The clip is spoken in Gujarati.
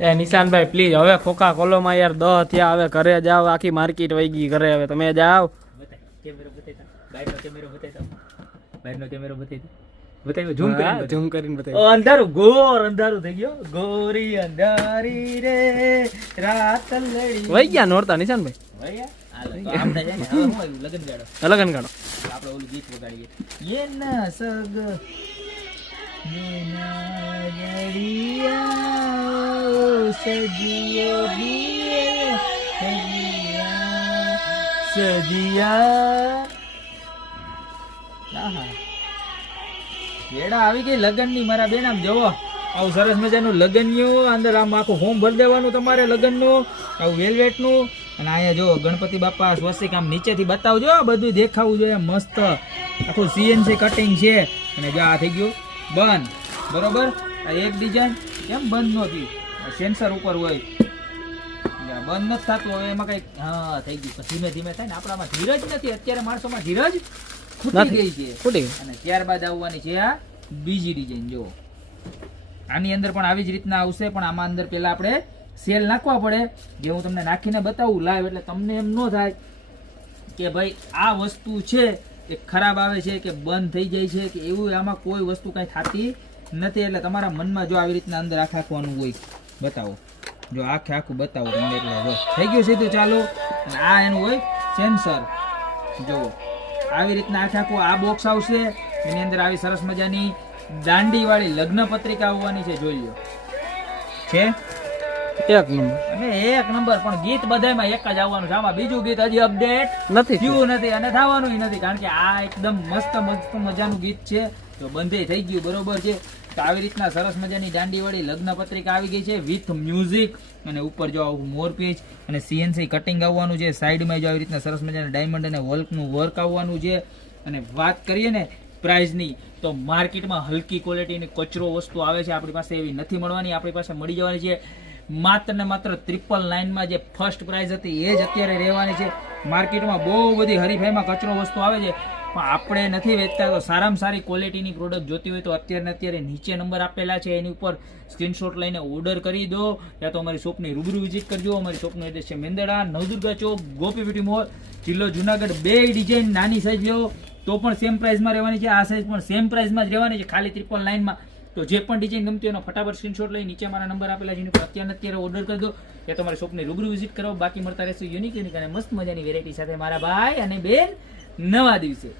એ નિશાનભાઈ પ્લીઝ હવે કોકા કોલોમાં યાર 10 થયા, હવે ઘરે જાઓ, આખી માર્કેટ વહી ગઈ ઘરે, હવે તમે જાઓ. કેમેરો બતાતા, બહારનો કેમેરો બતાતા, બહારનો કેમેરો બતાતા, બતાવ્યો ઝૂમ કરીને બતાવ્યો. અંધારું ઘોર અંધારું થઈ ગયો, ગોરી અંધારી રે રાત લડી વહી ગયા નોરતા નિશાનભાઈ. ભૈયા હાલો તો આપણે જાય ને હવે હું આવ્યું લગન ગાડો, લગન કાઢો. આપણે ઓલું ગીત વગાડીએ. એના સગ મેના ગડિયા સજીયો સજિયા. આહા વેડા આવી ગઈ લગન ની મારા બેન. આમ જોવો આવું સરસ મજાનું લગન્યું, અંદર આમ આખું હોમ ભરી દેવાનું તમારે લગનનું, આવું વેલવેટ નું. અને અહીંયા જો ગણપતિ બાપા સ્વસ્તિક આમ નીચેથી બતાવજો, બધું દેખાવું જોઈએ મસ્ત. આખું સીએનસી કટિંગ છે. અને જો આ થઈ ગયું બંધ, બરોબર. આ એક ડિઝાઇન કેમ બંધ નહોતી, સેન્સર ઉપર હોય, બંધ નથી થતું. હવે એમાં કઈક હા થઈ ગયું, ધીમે ધીમે થાય ને. આપણામાં ધીરજ નથી અત્યારે, માણસોમાં ધીરજ ખૂટી ગઈ છે. અને ત્યારબાદ આવવાની છે આ બીજી ડિઝાઇન. જો આની અંદર પણ આવી જ રીતના આવશે, પણ આમાં અંદર પેલા આપણે સેલ નાખવા પડે, જે હું તમને નાખીને બતાવું લાઈવ, એટલે તમને એમ ન થાય કે ભાઈ આ વસ્તુ છે એ ખરાબ આવે છે કે બંધ થઈ જાય છે કે એવું. આમાં કોઈ વસ્તુ કઈ થતી નથી. એટલે તમારા મનમાં જો આવી રીતના અંદર આખવાનું હોય, બતાવો જો આખે આખું બતાવો તમને, એટલે જો થઈ ગયું સીધું ચાલુ. અને આ એનું હોય સેન્સર. જો આવી રીતના આખે આખું આ બોક્સ આવશે, એની અંદર આવી સરસ મજાની દાંડી વાળી લગ્ન પત્રિકા આવવાની છે. જોઈ લો છે એક નંબર, અને એક નંબર. પણ ગીત બધામાં એક જ આવવાનું છે, આમાં બીજું ગીત હજી અપડેટ નથી થયું નથી અને થવાનું નથી, કારણ કે આ એકદમ મસ્ત મસ્ત મજાનું ગીત છે. તો બંધે થઈ ગયું, બરોબર છે. તો આવી રીતના સરસ મજાની દાંડી વાળી લગ્ન પત્રિકા આવી ગઈ છે વિથ મ્યુઝિક. અને ઉપર જો આવું મોર પીચ અને સીએનસી કટિંગ આવવાનું છે. સાઈડમાં જો આવી રીતના સરસ મજાના ડાયમંડ અને વર્કનું વર્ક આવવાનું છે. અને વાત કરીએ ને પ્રાઇઝની, તો માર્કેટમાં હલકી ક્વોલિટીની કચરો વસ્તુ આવે છે, આપણી પાસે એવી નથી મળવાની. આપણી પાસે મળી જવાની છે માત્ર ને માત્ર 999 જે ફર્સ્ટ પ્રાઇઝ હતી એ જ અત્યારે રહેવાની છે. માર્કેટમાં બહુ બધી હરીફાઈમાં કચરો વસ્તુ આવે છે, પણ આપણે નથી વેચતા. તો સારામાં સારી ક્વોલિટીની પ્રોડક્ટ જોતી હોય તો અત્યારે નીચે નંબર આપેલા છે, એની ઉપર સ્ક્રીનશોટ લઈને ઓર્ડર કરી દો, યા તો અમારી શોપની રૂબરૂ વિઝિટ કરજો. અમારી શોપનું એડ્રેસ છે મેંદરડા, નવદુર્ગા ચોક, ગોપી બ્યુટી મોલ, જિલ્લો જુનાગઢ. બે ડિઝાઇન નાની સાઈઝ લેવો તો પણ સેમ પ્રાઇસમાં રહેવાની છે, આ સાઈઝ પણ સેમ પ્રાઇસમાં જ રહેવાની છે, ખાલી 999માં. તો જે પણ ડિઝાઇન ગમતી હોય એનો ફટાફટ સ્ક્રીનશોટ લઈ નીચે મારા નંબર આપેલા છે, એની પર અત્યારે ઓર્ડર કરી દો, યા તો તમારી શોપની રૂબરૂ વિઝિટ કરો. બાકી મળતા રહેશે યુનિક અને મસ્ત મજાની વેરાયટી સાથે મારા ભાઈ અને બેન નવા દિવસે.